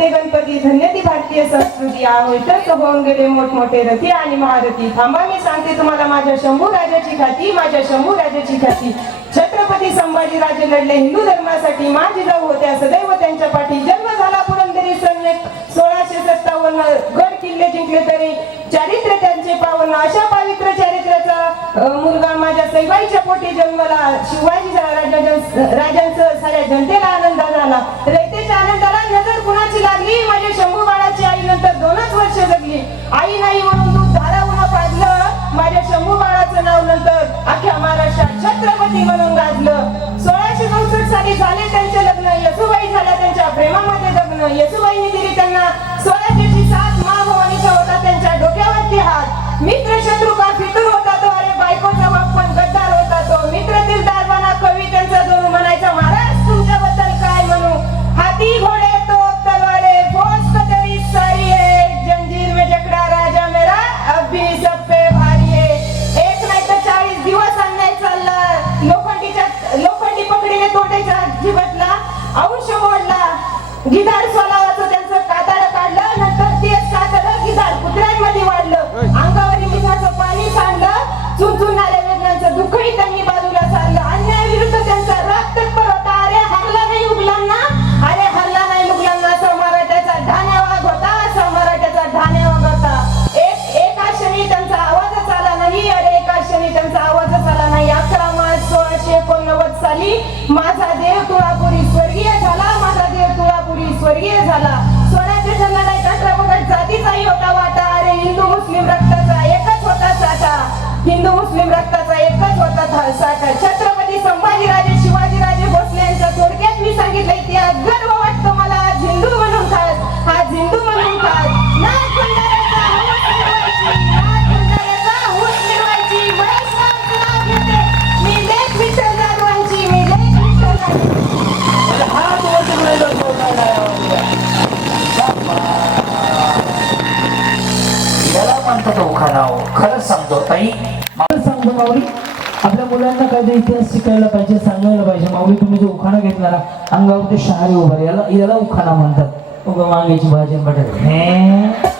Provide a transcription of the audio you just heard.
ते गणपती धन्य ती भारतीय संस्कृती आवडतच होऊन गेले मोठमोठे रथी आणि महारथी थांबा मी सांगते तुम्हाला माझ्या शंभू राजाची ख्याती माझ्या शंभू राजाची ख्याती छत्रपती संभाजी राजे लढले हिंदू धर्मासाठी माझी जाऊ होत्या सदैव त्यांच्या पाठी जन्म झाला पुरंदरी सन 1657 गड किल्ले जिंकले तरी चारित्र्य त्यांचे पावन अशा पवित्र चारित्र्याचा मुलगा माझ्या सैबाईच्या पोटी जन्मला शिवाजी राजांचं साऱ्या जनतेला आनंद झाला रयतेच्या आनंदाला नजर कुणाची लागली माझ्या शंभू बाळाची आई नंतर 2च वर्ष जगली आई नाही म्हणून दूध धारावून पाजलं माझ्या शंभू बाळाचं नाव नंतर अख्ख्या महाराष्ट्रात छत्रपती म्हणून गाजलं 1664 साली झाले त्यांचे लग्न येसुबाई झाल्या त्यांच्या प्रेमामध्ये लग्न येसुबाईंनी दिली त्यांना स्वराज्याची साथ मा भवानीचा होता त्यांच्या डोक्यावरती हात मित्र शत्रू का फितूर होता तो अरे बायकोचा बाप पण गद्दार होता तो मित्र दिलदार बना कवी त्यांचा दोन म्हणायचा महाराज तुमच्याबद्दल काय म्हणू हाती घोडे तो तलवारे फौज कतरी सारी है जंजीर में जकड़ा राजा मेरा अब भी सब पे भारी है एक नाही तर 40 दिवस अन्याय चालला लोखंडी पकडीने तोटेच्या जीवतला अंश मोडला गिधाड स्वलावाचं त्यांचं कातड काढलं नंतर तेच कातड गिधाड कुत्र्यांमध्ये वाढलं अंगावर मिठाचं पाणी सांडलं चुनचुनणाऱ्या वेदनांचं दुःखही त्यांनी बाजूला सारलं अन्यायाविरुद्ध त्यांचा राग तत्पर होता अरे हरला नाही मुघलांना अरे हरला नाही मुघलांना असा मराठ्याचा ढाण्यावाग होता असा मराठ्याचा ढाण्यावाग होता एका क्षणी त्यांचा आवाजच आला नाही अरे एका क्षणी त्यांचा आवाजच आला नाही 11 मार्च 1689 साली माझा देव तुळापुरी स्वर्गीय झाला माझा देव तुळापुरी स्वर्गीय झाला स्वराज्याच्या लढाईत 18 पगड जातीचाही होता वाटा अरे हिंदू मुस्लिम रक्ताचा एकच होता साठा हिंदू मुस्लिम रक्ताचा एकच होता साठा छत्रपती संभाजीराजे शिवाजीराजे भोसले यांच्या थोडक्यात मी सांगितलं इतिहास गर्व वाटतो मला आज हिंदू म्हणून खास आज हिंदू म्हणून खास नाथ भंडाऱ्याचा हौस मिरवायची महेश नाव घेते मी लेख विठ्ठल जाधवांची मी लेख विठ्ठल हात वर याला म्हणतात उखाणाव खरंच सांगतो ताई सांगतो माऊली आपल्या मुलांना काहीतरी इतिहास शिकायला पाहिजे सांगायला पाहिजे माऊली तुम्ही जो उखाणा घेतला ना अंगावर ते शहारे उभा याला उखाणा म्हणतात मागेची भाजी बटाटे